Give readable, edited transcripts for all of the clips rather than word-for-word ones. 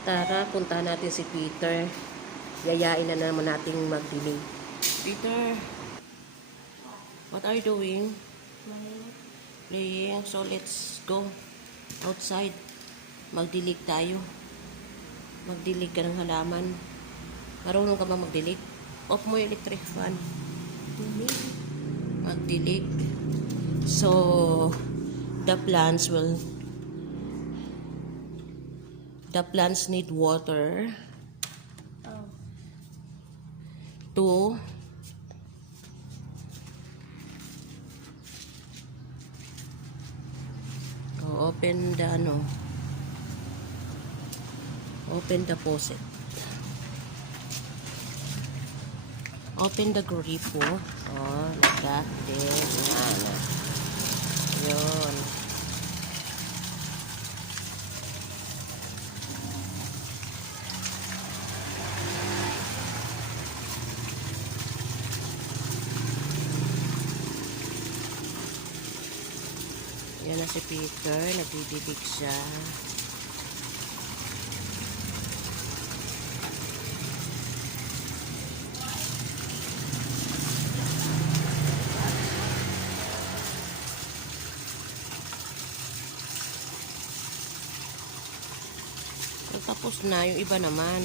Tara, puntahan natin si Peter. Yayain na naman nating magdilig. Peter, what are you doing? Playing. So, let's go outside. Magdilig tayo. Magdilig ka ng halaman. Marunong ka ba magdilig? Off mo yung electric fan. Magdilig. So, the plants need water to open the faucet. Open the gripo. Oh, like that. Then, yun. Yan na si Peter. Nagdidilig siya. Tapos na yung iba naman.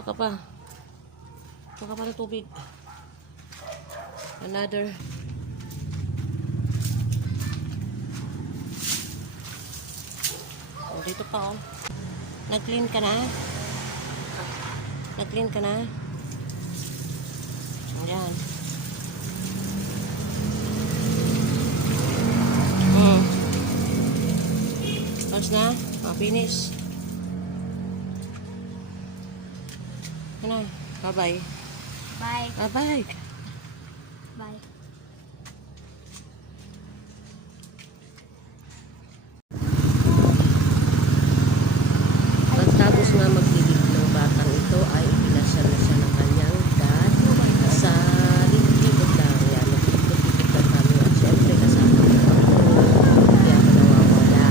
Baka pa ng tubig. Another. Oh, dito pa oh. Nag-clean ka na? Nag-clean ka na? Ayan. Tapos na? Finish. Ano? Bye-bye. Bye. Bye-bye. Bye. Pagtapos nga magdilig ng batang ito ay ipinasya na siya ng kanyang dad sa likod lang. Yan, naglikod-likod lang kami. At syempre kasama ko ako. Kaya ako nawawala.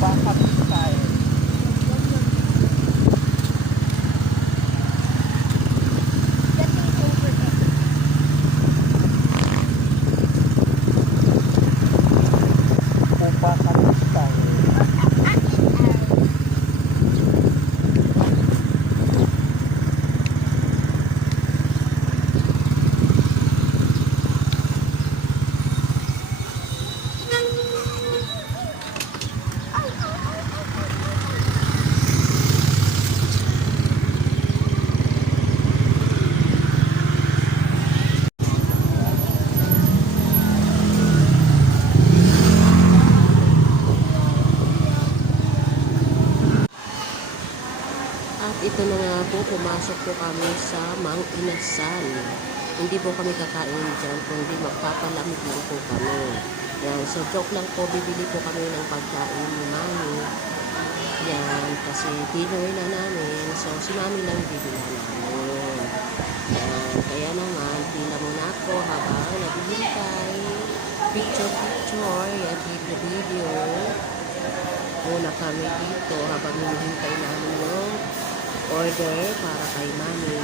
Bakit tayo? ito na nga po, pumasok po kami sa Mang Inasal. Hindi po kami kakain dyan, kundi magpapalamig lang po kami. Yan, so joke lang po, bibili po kami ng pagkain ni Mami. Yan, kasi dinner na namin, so si Mami lang bibili namin. Yan, kaya naman, pila muna ako habang naghihintay. Picture, yan, video. Muna kami dito habang hinihintay namin yung order para kay Mami.